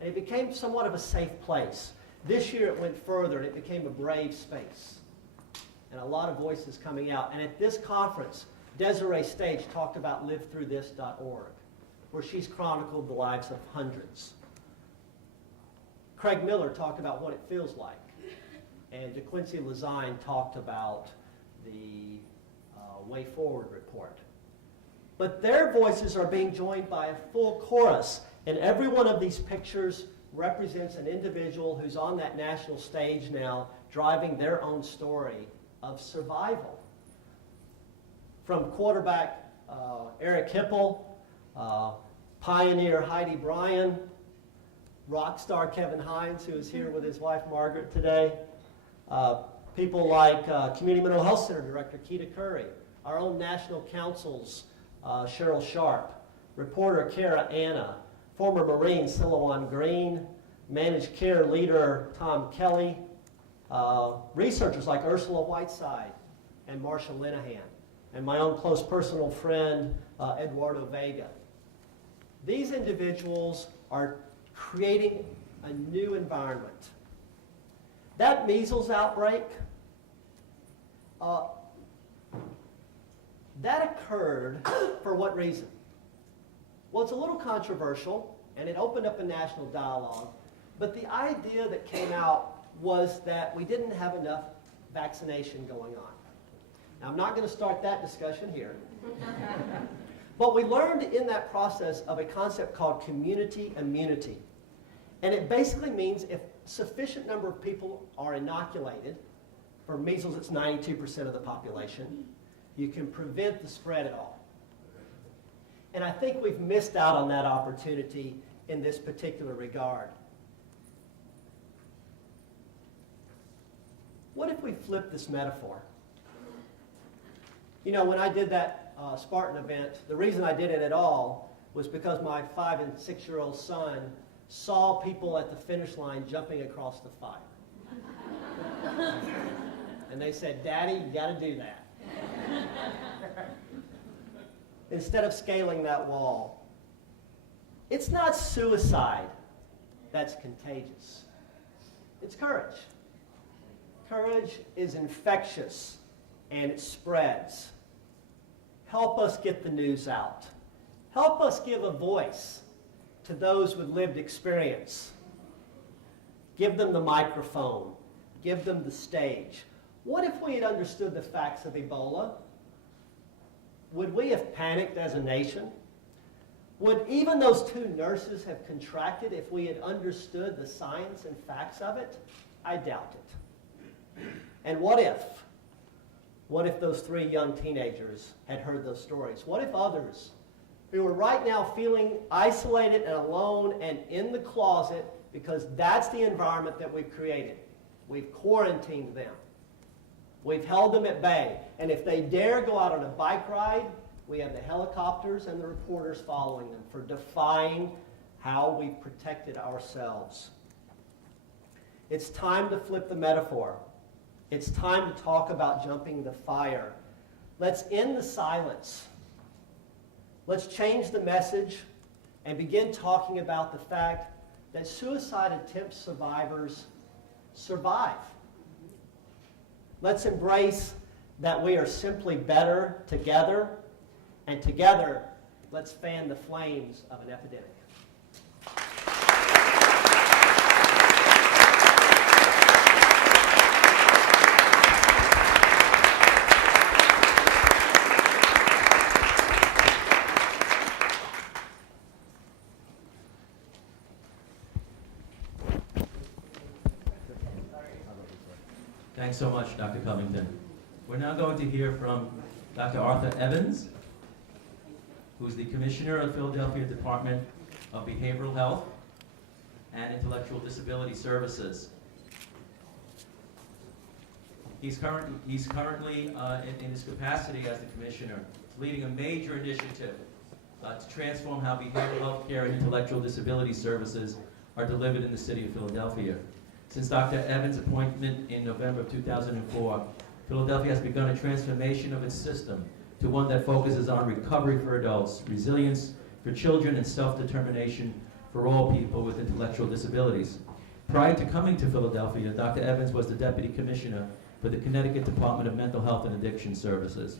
And it became somewhat of a safe place. This year it went further and it became a brave space. And a lot of voices coming out. And at this conference, Desiree Stage talked about livethroughthis.org, where she's chronicled the lives of hundreds. Craig Miller talked about what it feels like. And DeQuincy Lezine talked about the Way Forward report. But their voices are being joined by a full chorus, and every one of these pictures represents an individual who's on that national stage now, driving their own story of survival. From quarterback Eric Hipple, pioneer Heidi Bryan, rock star Kevin Hines, who is here with his wife Margaret today, people like Community Mental Health Center Director Keita Curry, our own National Council's Cheryl Sharp, reporter Kara Anna, former Marine Silouan Green, managed care leader Tom Kelly, researchers like Ursula Whiteside and Marcia Linehan, and my own close personal friend Eduardo Vega. These individuals are creating a new environment. That measles outbreak, that occurred for what reason? Well, it's a little controversial, and it opened up a national dialogue, but the idea that came out was that we didn't have enough vaccination going on. Now, I'm not going to start that discussion here. But we learned in that process of a concept called community immunity. And it basically means if sufficient number of people are inoculated, for measles it's 92% of the population, you can prevent the spread at all. And I think we've missed out on that opportunity in this particular regard. What if we flip this metaphor? You know, when I did that Spartan event, the reason I did it at all was because my 5- and 6-year-old son saw people at the finish line jumping across the fire. And they said, "Daddy, you got to do that." Instead of scaling that wall. It's not suicide that's contagious. It's courage. Courage is infectious and it spreads. Help us get the news out. Help us give a voice to those with lived experience. Give them the microphone. Give them the stage. What if we had understood the facts of Ebola? Would we have panicked as a nation? Would even those 2 nurses have contracted if we had understood the science and facts of it? I doubt it. And what if? What if those 3 young teenagers had heard those stories? What if others who are right now feeling isolated and alone and in the closet because that's the environment that we've created? We've quarantined them. We've held them at bay. And if they dare go out on a bike ride, we have the helicopters and the reporters following them for defying how we've protected ourselves. It's time to flip the metaphor. It's time to talk about jumping the fire. Let's end the silence. Let's change the message and begin talking about the fact that suicide attempt survivors survive. Let's embrace that we are simply better together, and together, let's fan the flames of an epidemic. Thanks so much, Dr. Covington. We're now going to hear from Dr. Arthur Evans, who's the Commissioner of the Philadelphia Department of Behavioral Health and Intellectual Disability Services. He's currently in his capacity as the Commissioner, leading a major initiative to transform how behavioral health care and intellectual disability services are delivered in the city of Philadelphia. Since Dr. Evans' appointment in November of 2004, Philadelphia has begun a transformation of its system to one that focuses on recovery for adults, resilience for children, and self-determination for all people with intellectual disabilities. Prior to coming to Philadelphia, Dr. Evans was the Deputy Commissioner for the Connecticut Department of Mental Health and Addiction Services.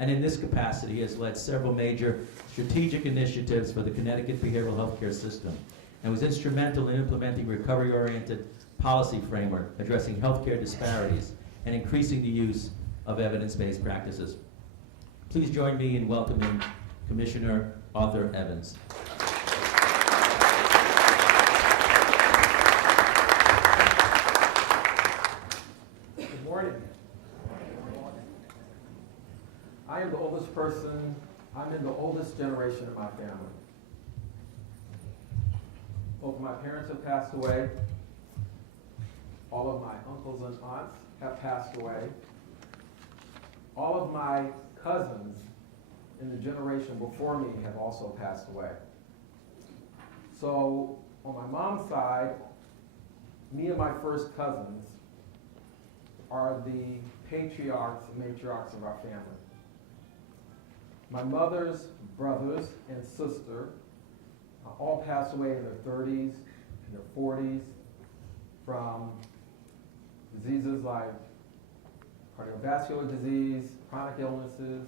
And in this capacity, he has led several major strategic initiatives for the Connecticut behavioral health care system and was instrumental in implementing recovery-oriented policy framework addressing healthcare disparities and increasing the use of evidence-based practices. Please join me in welcoming Commissioner Arthur Evans. Good morning. I am the oldest person. I'm in the oldest generation of my family. Both of my parents have passed away. All of my uncles and aunts have passed away. All of my cousins in the generation before me have also passed away. So on my mom's side, me and my first cousins are the patriarchs and matriarchs of our family. My mother's brothers and sister all passed away in their 30s and their 40s from diseases like cardiovascular disease, chronic illnesses,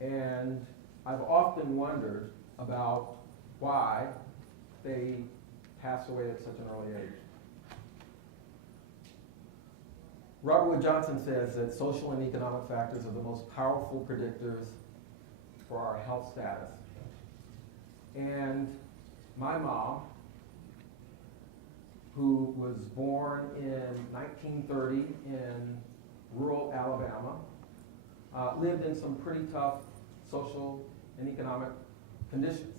and I've often wondered about why they passed away at such an early age. Robert Wood Johnson says that social and economic factors are the most powerful predictors for our health status. And my mom, who was born in 1930 in rural Alabama, lived in some pretty tough social and economic conditions.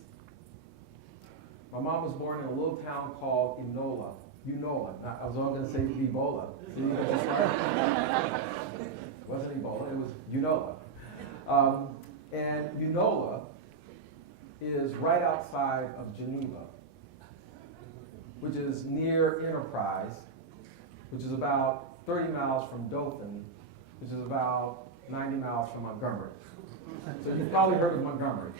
My mom was born in a little town called Enola. I was all going to say Ebola. See, it wasn't Ebola, it was Unola. And Unola is right outside of Geneva, which is near Enterprise, which is about 30 miles from Dothan, which is about 90 miles from Montgomery. So you've probably heard of Montgomery.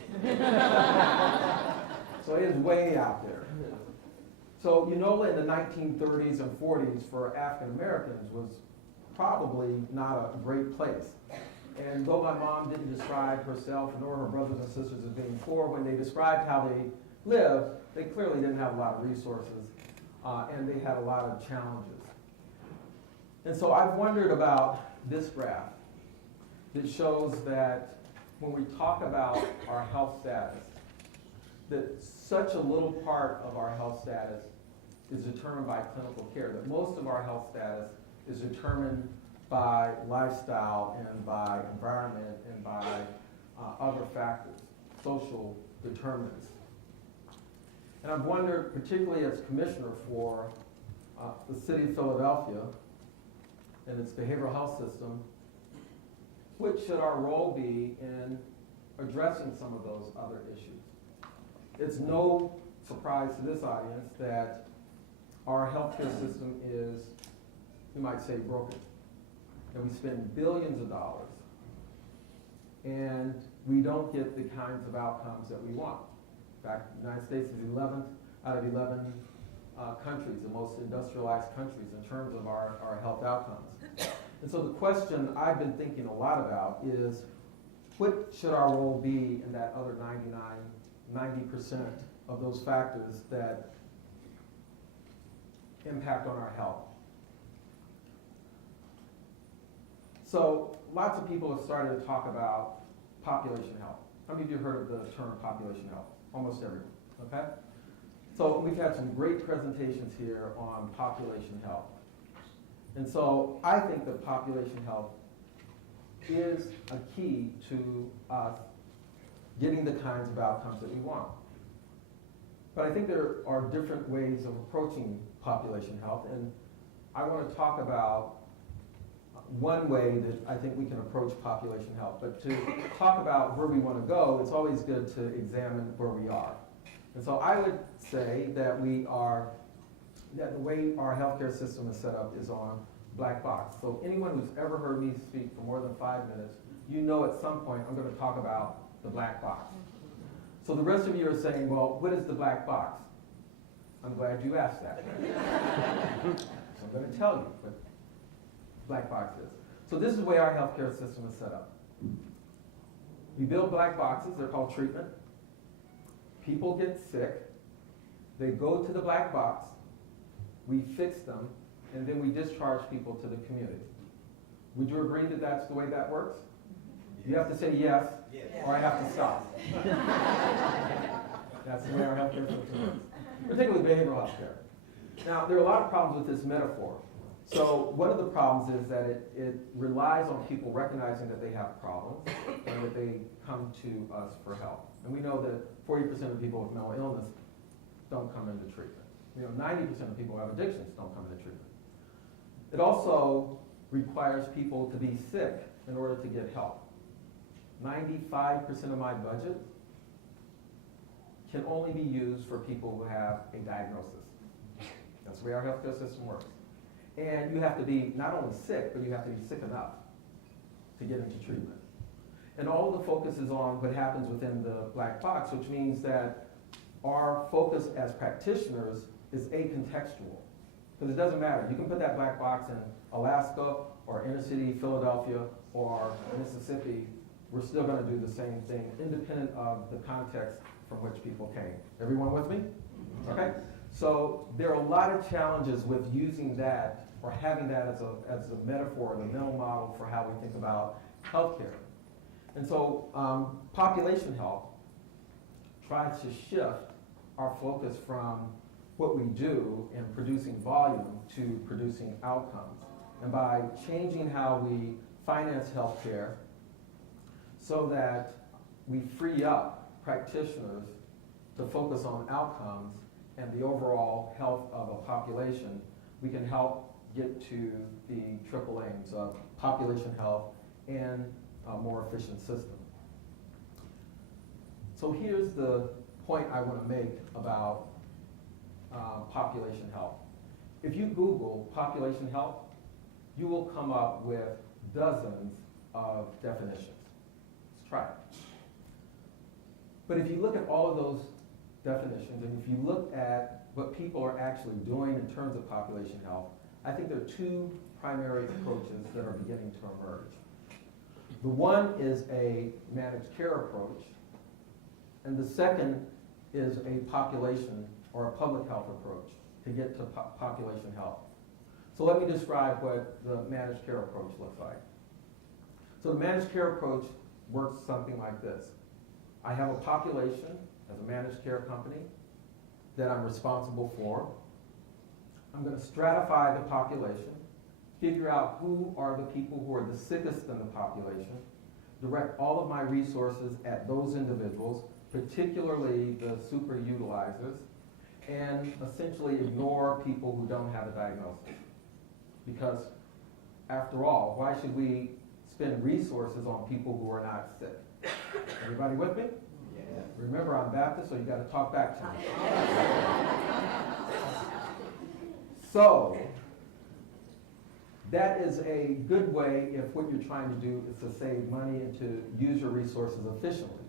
So it is way out there. So Enola in the 1930s and 40s for African Americans was probably not a great place. And though my mom didn't describe herself nor her brothers and sisters as being poor, when they described how they lived, they clearly didn't have a lot of resources, and they had a lot of challenges. And so I've wondered about this graph that shows that when we talk about our health status, that such a little part of our health status is determined by clinical care, that most of our health status is determined by lifestyle and by environment and by other factors, social determinants. And I've wondered, particularly as commissioner for the city of Philadelphia and its behavioral health system, what should our role be in addressing some of those other issues? It's no surprise to this audience that our healthcare system is, you might say, broken. And we spend billions of dollars, and we don't get the kinds of outcomes that we want. In fact, the United States is 11th out of 11 countries, the most industrialized countries in terms of our health outcomes. And so the question I've been thinking a lot about is, what should our role be in that other 90% of those factors that impact on our health? So lots of people have started to talk about population health. How many of you have heard of the term population health? Almost everyone, okay? So we've had some great presentations here on population health. And so I think that population health is a key to us getting the kinds of outcomes that we want. But I think there are different ways of approaching population health, and I want to talk about one way that I think we can approach population health. But to talk about where we want to go, it's always good to examine where we are. And so I would say that that the way our healthcare system is set up is on black box. So anyone who's ever heard me speak for more than 5 minutes, you know at some point I'm going to talk about the black box. So the rest of you are saying, well, what is the black box? I'm glad you asked that. So I'm going to tell you what black box is. So this is the way our healthcare system is set up. We build black boxes, they're called treatment. People get sick, they go to the black box, we fix them, and then we discharge people to the community. Would you agree that that's the way that works? You have to say yes, or I have to stop. That's the way our healthcare system works, particularly behavioral healthcare. Now, there are a lot of problems with this metaphor. So one of the problems is that it relies on people recognizing that they have problems and that they come to us for help. And we know that 40% of people with mental illness don't come into treatment. 90% of people who have addictions don't come into treatment. It also requires people to be sick in order to get help. 95% of my budget can only be used for people who have a diagnosis. That's the way our healthcare system works. And you have to be not only sick, but you have to be sick enough to get into treatment. And all of the focus is on what happens within the black box, which means that our focus as practitioners is acontextual. Because it doesn't matter. You can put that black box in Alaska or inner city Philadelphia or Mississippi. We're still going to do the same thing, independent of the context from which people came. Everyone with me? Okay? So there are a lot of challenges with using that or having that as a metaphor, the mental model for how we think about healthcare. And so population health tries to shift our focus from what we do in producing volume to producing outcomes. And by changing how we finance healthcare so that we free up practitioners to focus on outcomes and the overall health of a population, we can help get to the triple aims of population health and a more efficient system. So here's the point I want to make about population health. If you Google population health, you will come up with dozens of definitions. Let's try it. But if you look at all of those definitions, and if you look at what people are actually doing in terms of population health, I think there are two primary approaches that are beginning to emerge. The one is a managed care approach, and the second is a population or a public health approach to get to population health. So let me describe what the managed care approach looks like. So the managed care approach works something like this. I have a population as a managed care company that I'm responsible for. I'm going to stratify the population, figure out who are the people who are the sickest in the population, direct all of my resources at those individuals, particularly the super utilizers, and essentially ignore people who don't have a diagnosis. Because after all, why should we spend resources on people who are not sick? Everybody with me? Yeah. Remember, I'm Baptist, so you got to talk back to me. So, that is a good way if what you're trying to do is to save money and to use your resources efficiently.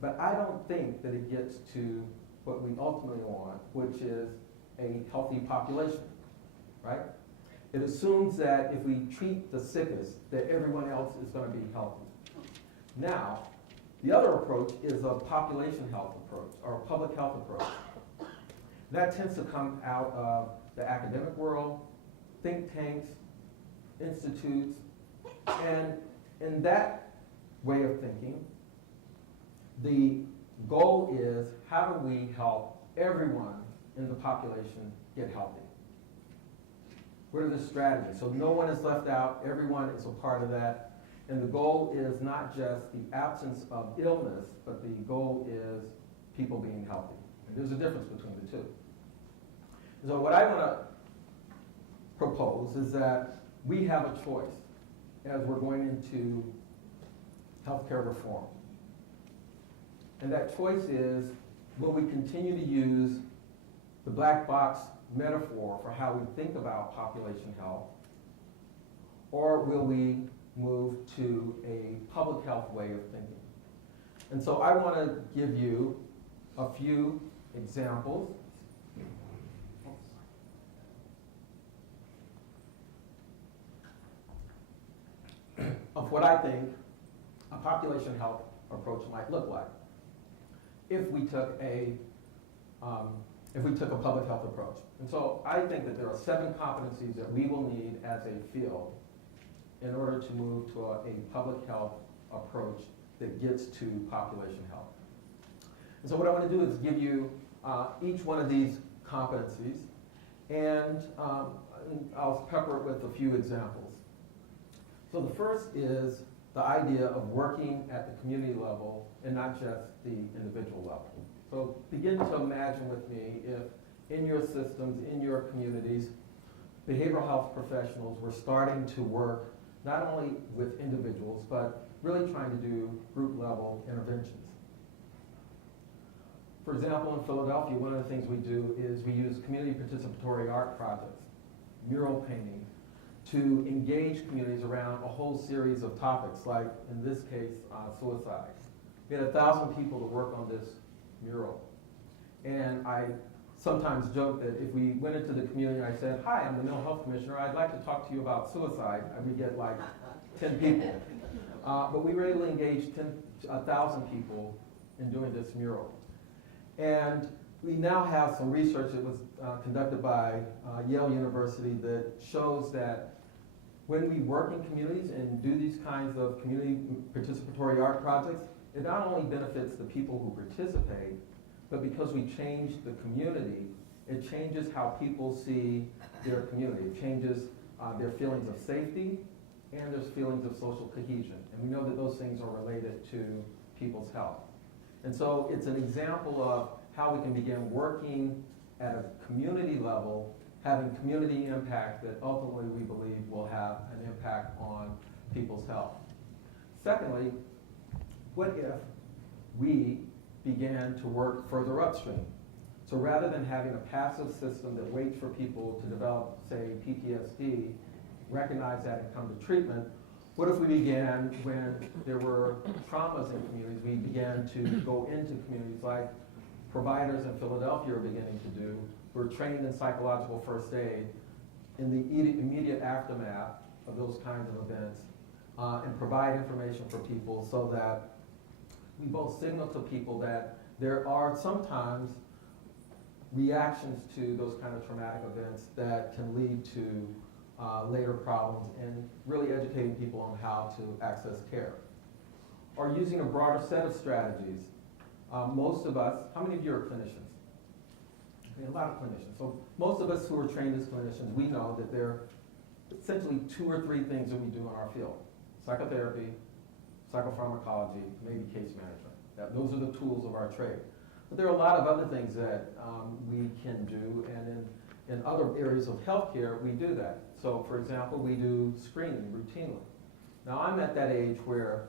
But I don't think that it gets to what we ultimately want, which is a healthy population, right? It assumes that if we treat the sickest, that everyone else is going to be healthy. Now, the other approach is a population health approach, or a public health approach. That tends to come out of the academic world, think tanks, institutes, and in that way of thinking, the goal is how do we help everyone in the population get healthy? What are the strategies? So no one is left out, everyone is a part of that, and the goal is not just the absence of illness, but the goal is people being healthy. And there's a difference between the two. So what I want to propose is that we have a choice as we're going into healthcare reform. And that choice is, will we continue to use the black box metaphor for how we think about population health, or will we move to a public health way of thinking? And so I want to give you a few examples of what I think a population health approach might look like if we took a public health approach. And so I think that there are 7 competencies that we will need as a field in order to move to a public health approach that gets to population health. And so what I want to do is give you each one of these competencies, and I'll pepper it with a few examples. So the first is the idea of working at the community level and not just the individual level. So begin to imagine with me if in your systems, in your communities, behavioral health professionals were starting to work not only with individuals, but really trying to do group level interventions. For example, in Philadelphia, one of the things we do is we use community participatory art projects, mural painting, to engage communities around a whole series of topics, like in this case, suicide. We had 1,000 people to work on this mural. And I sometimes joke that if we went into the community and I said, hi, I'm the mental health commissioner, I'd like to talk to you about suicide, and we get like 10 people. But we were able to engage 1,000 people in doing this mural. And we now have some research that was conducted by Yale University that shows that when we work in communities and do these kinds of community participatory art projects, it not only benefits the people who participate, but because we change the community, it changes how people see their community. It changes their feelings of safety and their feelings of social cohesion. And we know that those things are related to people's health. And so it's an example of how we can begin working at a community level, having community impact that ultimately we believe will have an impact on people's health. Secondly, what if we began to work further upstream? So rather than having a passive system that waits for people to develop, say, PTSD, recognize that and come to treatment, What if we began when there were traumas in communities, we began to go into communities like providers in Philadelphia are beginning to do, who are trained in psychological first aid in the immediate aftermath of those kinds of events, and provide information for people so that we both signal to people that there are sometimes reactions to those kind of traumatic events that can lead to later problems, and really educating people on how to access care. Or using a broader set of strategies. Most of us, how many of you are clinicians? Okay, a lot of clinicians. So most of us who are trained as clinicians, we know that there are essentially 2 or 3 things that we do in our field. Psychotherapy, psychopharmacology, maybe case management. Those are the tools of our trade. But there are a lot of other things that we can do, and in other areas of healthcare, we do that. So, for example, we do screening routinely. Now, I'm at that age where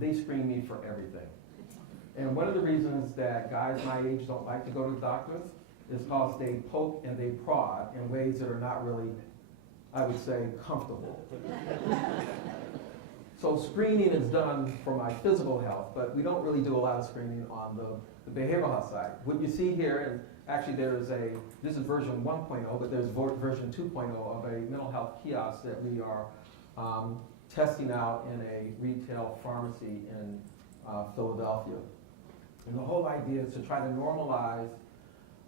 they screen me for everything. And one of the reasons that guys my age don't like to go to doctors is because they poke and they prod in ways that are not really, I would say, comfortable. So screening is done for my physical health, but we don't really do a lot of screening on the behavioral health side. What you see here, and actually this is version 1.0, but there's version 2.0 of a mental health kiosk that we are testing out in a retail pharmacy in Philadelphia. And the whole idea is to try to normalize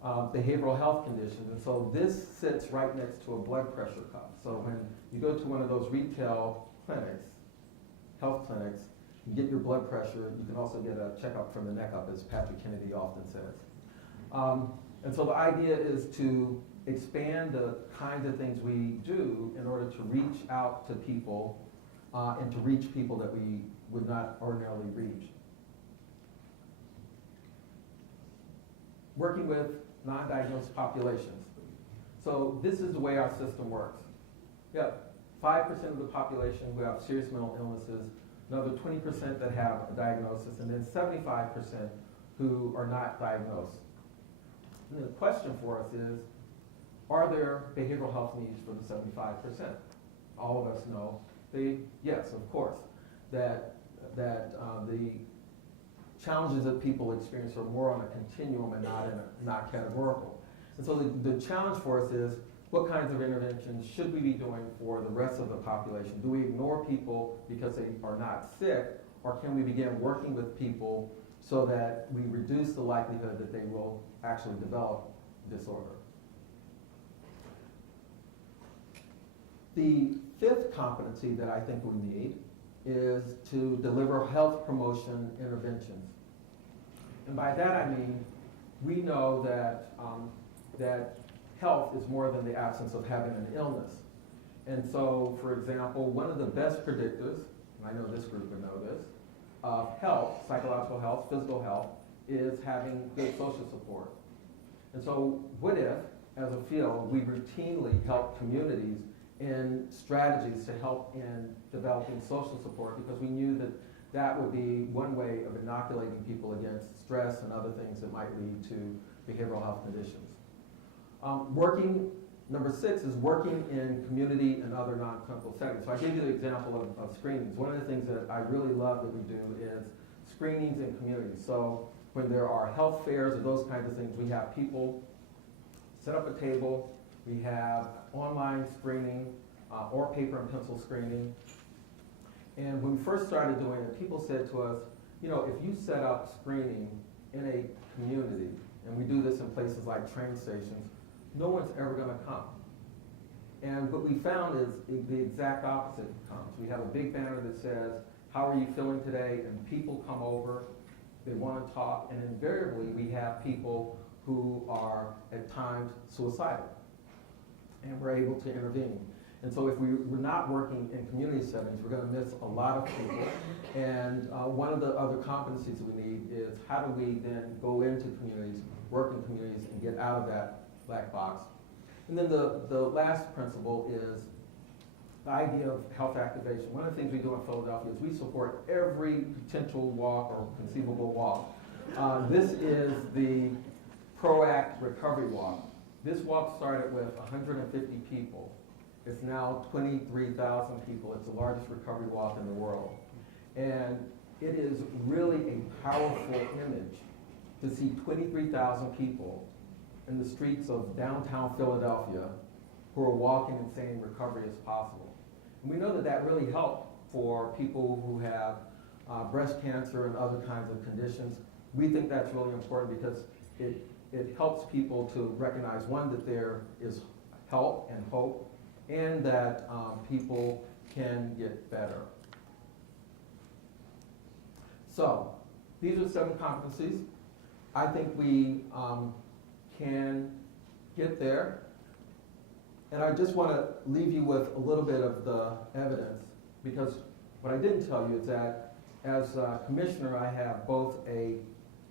behavioral health conditions. And so this sits right next to a blood pressure cuff. So when you go to one of those retail clinics, health clinics, you get your blood pressure. You can also get a checkup from the neck up, as Patrick Kennedy often says. And so the idea is to expand the kinds of things we do in order to reach out to people and to reach people that we would not ordinarily reach. Working with non-diagnosed populations. So this is the way our system works. We have 5% of the population who have serious mental illnesses, another 20% that have a diagnosis, and then 75% who are not diagnosed. And the question for us is, are there behavioral health needs for the 75%? All of us know, yes, of course, that the challenges that people experience are more on a continuum and not categorical. And so the challenge for us is, what kinds of interventions should we be doing for the rest of the population? Do we ignore people because they are not sick, or can we begin working with people so that we reduce the likelihood that they will actually develop disorder? The 5th competency that I think we need is to deliver health promotion interventions. And by that I mean, we know that that health is more than the absence of having an illness. And so, for example, one of the best predictors, and I know this group would know this, of health, psychological health, physical health, is having good social support. And so what if, as a field, we routinely help communities in strategies to help in developing social support, because we knew that that would be one way of inoculating people against stress and other things that might lead to behavioral health conditions. Number 6 is working in community and other non-clinical settings. So I gave you the example of screenings. One of the things that I really love that we do is screenings in communities. So when there are health fairs or those kinds of things, we have people set up a table, we have online screening or paper and pencil screening. And when we first started doing it, people said to us, you know, if you set up screening in a community, and we do this in places like train stations, no one's ever going to come. And what we found is the exact opposite comes. We have a big banner that says, how are you feeling today? And people come over, they want to talk, and invariably we have people who are at times suicidal, and we're able to intervene. And so if we're not working in community settings, we're going to miss a lot of people. And one of the other competencies we need is, how do we then go into communities, work in communities, and get out of that black box. And then the last principle is the idea of health activation. One of the things we do in Philadelphia is we support every potential walk or conceivable walk. This is the PROACT Recovery Walk. This walk started with 150 people. It's now 23,000 people. It's the largest recovery walk in the world. And it is really a powerful image to see 23,000 people in the streets of downtown Philadelphia who are walking and saying recovery is possible. And we know that that really helped for people who have breast cancer and other kinds of conditions. We think that's really important because it helps people to recognize, one, that there is help and hope, and that people can get better. So, these are 7 competencies. I think we can get there. And I just want to leave you with a little bit of the evidence, because what I didn't tell you is that as commissioner, I have both a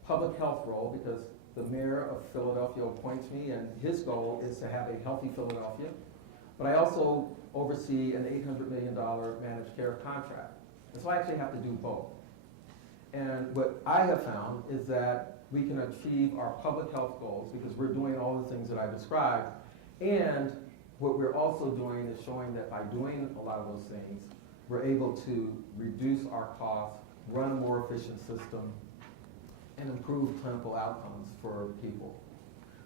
public health role, because the mayor of Philadelphia appoints me, and his goal is to have a healthy Philadelphia. But I also oversee an $800 million managed care contract. And so I actually have to do both. And what I have found is that we can achieve our public health goals because we're doing all the things that I described. And what we're also doing is showing that by doing a lot of those things, we're able to reduce our costs, run a more efficient system, and improve clinical outcomes for people.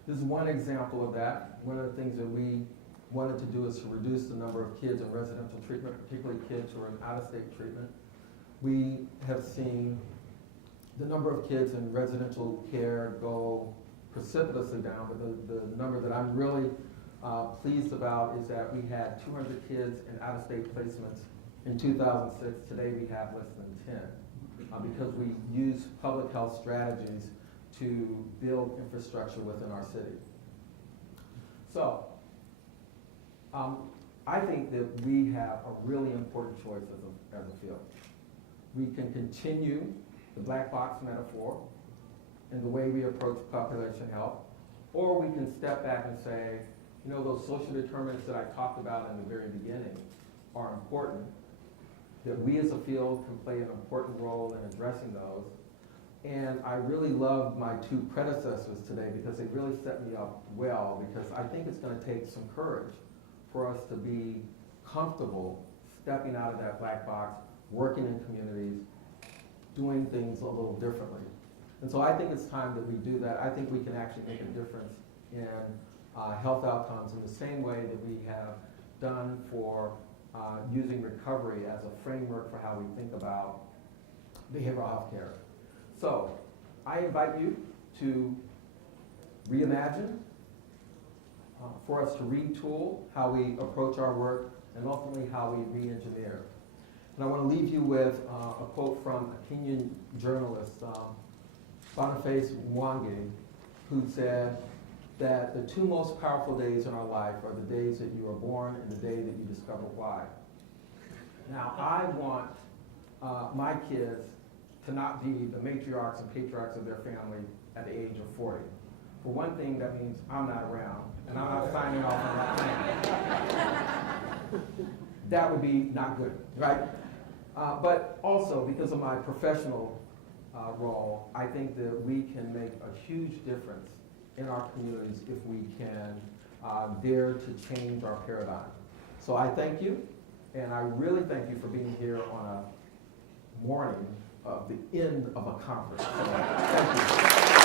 This is one example of that. One of the things that we wanted to do is to reduce the number of kids in residential treatment, particularly kids who are in out-of-state treatment. We have seen the number of kids in residential care go precipitously down, but the number that I'm really pleased about is that we had 200 kids in out-of-state placements in 2006. Today we have less than 10 because we use public health strategies to build infrastructure within our city. So, I think that we have a really important choice as a field. We can continue the black box metaphor in the way we approach population health, or we can step back and say, you know, those social determinants that I talked about in the very beginning are important, that we as a field can play an important role in addressing those. And I really love my 2 predecessors today because they really set me up well, because I think it's going to take some courage for us to be comfortable stepping out of that black box, working in communities, doing things a little differently. And so I think it's time that we do that. I think we can actually make a difference in health outcomes in the same way that we have done for using recovery as a framework for how we think about behavioral health care. So I invite you to reimagine, for us to retool how we approach our work, and ultimately how we re-engineer. And I want to leave you with a quote from a Kenyan journalist, Boniface Mwangi, who said that the 2 most powerful days in our life are the days that you are born and the day that you discover why. Now, I want my kids to not be the matriarchs and patriarchs of their family at the age of 40. For one thing, that means I'm not around, and I'm not signing off on that plan. That would be not good, right? But also, because of my professional role, I think that we can make a huge difference in our communities if we can dare to change our paradigm. So I thank you, and I really thank you for being here on a morning of the end of a conference. So, thank you.